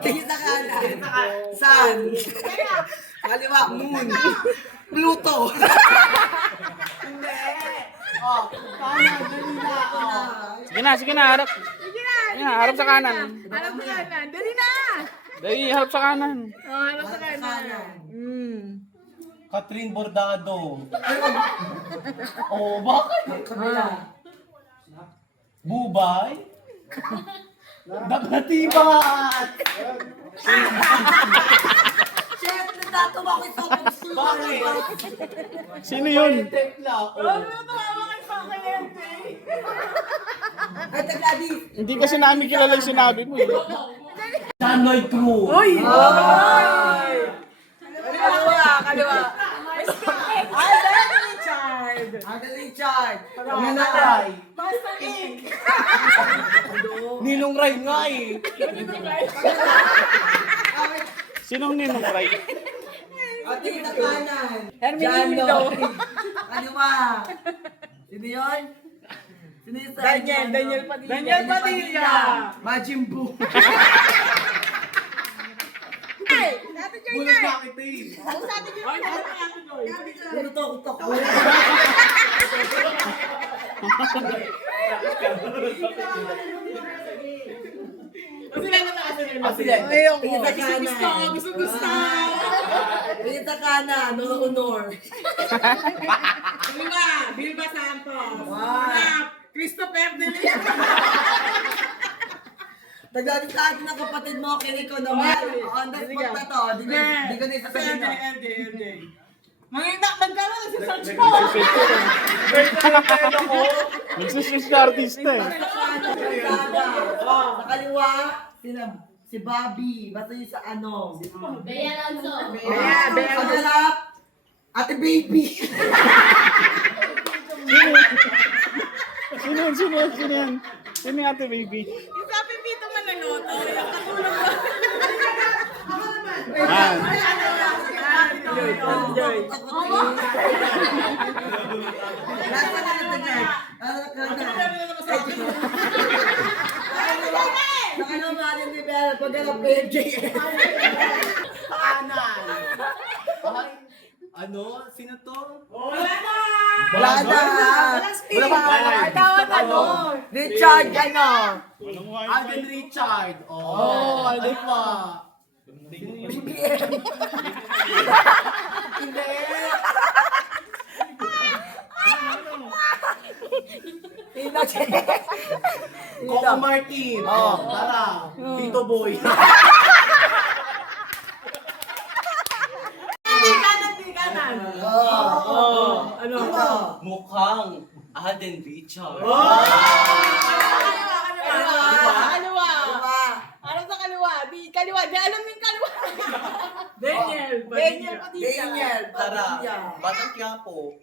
Tingin sa kanan. Sun. Kaliwa, moon. Pluto. Hindi. Oh, kanan, dali na. Sige na, harap. Sige na, harap sa kanan. Harap sa kanan. Dali na! Dali, harap sa kanan. Oh, harap sa kanan. Catherine Bordado. Oh, bakit? Bubay? Daglatibat! Chef, natatawa ko ito. Bakit? Sino yun? Tekla. Ay, tagladi. Hindi kasi namin kilala yung sinabi mo. Sanoy Cruz. Uy! Kaliwa. Ay, Dad Richard. Uncle Richard. Ninong Master Ink! Ninong Ray nga eh. Sinong Ninong Ray? Tingin sa kanan. Hermenegildo. Kaliwa. Sino yun? Sino yun sa Daniel Padilla. Daniel Padilla. Majin Buu. Bulat na kita eh. Ano to? Sige. Tingin sa kanan. Gusto. Tingin sa kanan. Honor. Bilba Santos. Wow. Christopher De Leon. Tagladi sa akin ng kapatid mo, Kiriko naman. On the spot na to. Di ko na isasabihin na. LJ. Nagkaroon si Search ko. Nagsisis ka artista eh. Sa kanan, sa kaliwa, si Bobby. Basta yung sa ano. Bea Alonso. Sa harap, Ate Baby. Sino yan? Sino yung ate baby? Yung sa Pipito Manaloto. Yung katulong ko. Ah, Enjoy. Lasa na ito dyan. Nakalaman ni Bella pag alam ko yung JS. Kanan. Ay, ano? Sino to? Wala na. Ano? Richard, ano? Alden Richard. Oh, ano pa? BBM. Hindi. Tino Coco Martin. Oh, tara. Tito Boy. Kanan. Ano? Mukhang Alden Richard. Kaliwa. Ano sa kaliwa? Kaliwa. Di alam mo yung kaliwa. Daniel Padilla. Daniel. Tara. Batang Quiapo.